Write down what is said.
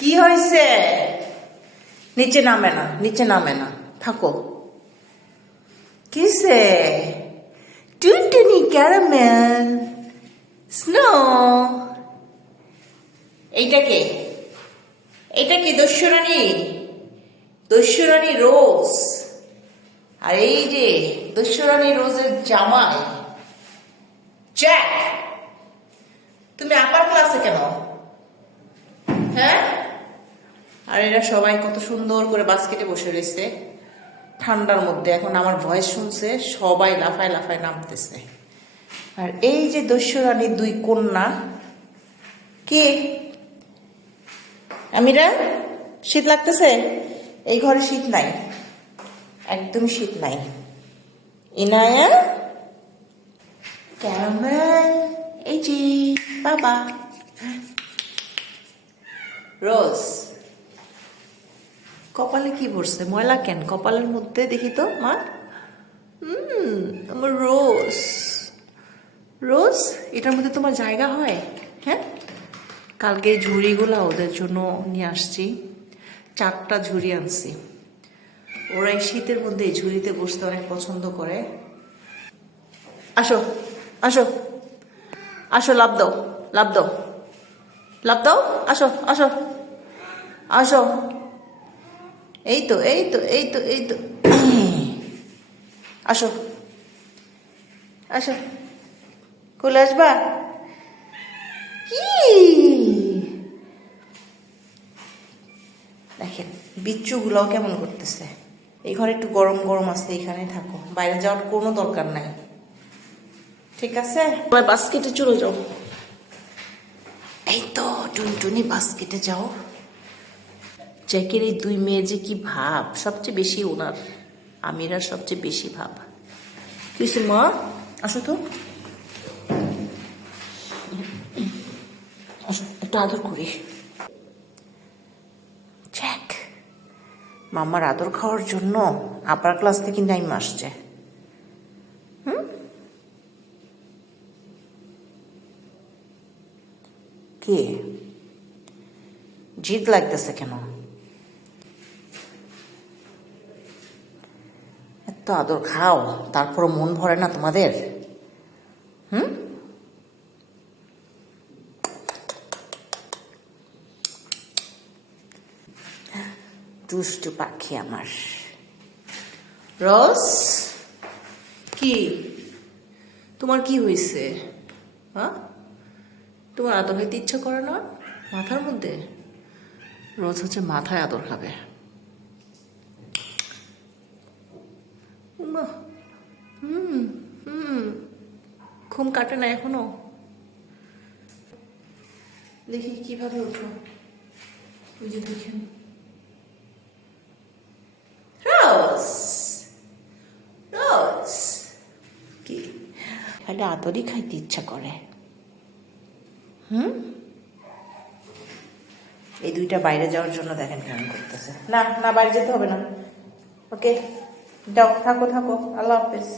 কি হয়েছে? নিচে নামে না, নিচে নামে না, থাকো। কিসে? টুনটুনি ক্যারামেল স্নো। এইটা কে? এইটা কি? দস্যুরানী, দস্যুরানী রোজ। আর এই যে দস্যুরানী রোজের জামাই জ্যাক। তুমি আপার ক্লাসে কেন? হ্যাঁ? আর এরা সবাই কত সুন্দর করে বাস্কেটে বসে রয়েছে ঠান্ডার মধ্যে। এখন আমার ভয়েস শুনছে, সবাই লাফায় লাফায় নামতেছে। আর এই যে দস্যুরানীর দুই কন্যা। কে? আমিরা, শীত লাগতেছে? এই ঘরে শীত নাই, একদম শীত নাই। ইনায়া, ক্যারামেল, এই যে বাবা, রোজ। কপালে কি পড়ছে? ময়লা কেন কপালের মধ্যে? দেখি তো মা। আমার রোজ, রোজ, এটার মধ্যে তোমার জায়গা হয়? হ্যাঁ, কালকে ঝুড়িগুলা ওদের জন্য নিয়ে আসছি, 4টা ঝুড়ি আনছি। ওরা এই শীতের মধ্যে এই ঝুড়িতে বসতে অনেক পছন্দ করে। আসো আসো আসো, লাভ দাও, লাভ দাও, লাভ দাও, আসো আসো আসো। এই তো এই তো এই তো এই তো, আসো আসো, কোলে আসবা? কি দেখেন বিচ্ছুগুলাও কেমন করতেছে। এই ঘরে একটু গরম গরম আছে, এখানে থাকো, বাইরে যাওয়ার কোনো দরকার নাই, ঠিক আছে? বাস্কেটে চলে যাও। এই তো টুনটুনি, বাস্কেটে যাও। জ্যাকের এই 2 মেয়ের যে কি ভাব, সবচেয়ে বেশি ওনার, আমিরার সবচেয়ে বেশি ভাব। কিছু মা, আসো তো, আসো একটু আদর করি। জ্যাক মামার আদর খাওয়ার জন্য আপার ক্লাস থেকে নাইমা আসছে। কে? জিদ লাগতেছে কেন? এত আদর খাও, তারপর মন ভরে না তোমাদের? দুষ্টু পাখি আমার রোজ। কি তোমার কি হয়েছে? হ্যাঁ, তোমার আদর খাইতে ইচ্ছা করে না মাথার মধ্যে? রোজ হচ্ছে মাথায় আদর খাবে। ঘুম কাটে না এখনো? দেখি কিভাবে উঠো। ওই যে দেখেন রোজ, রোজ কি খালি আদরই খাইতে ইচ্ছা করে। এই 2টা বাইরে যাওয়ার জন্য দেখেন কেমন করতেছে। না না, বাইরে যেতে হবে না, ওকে যাও, থাকো থাকো, আল্লাহ হাফেজ।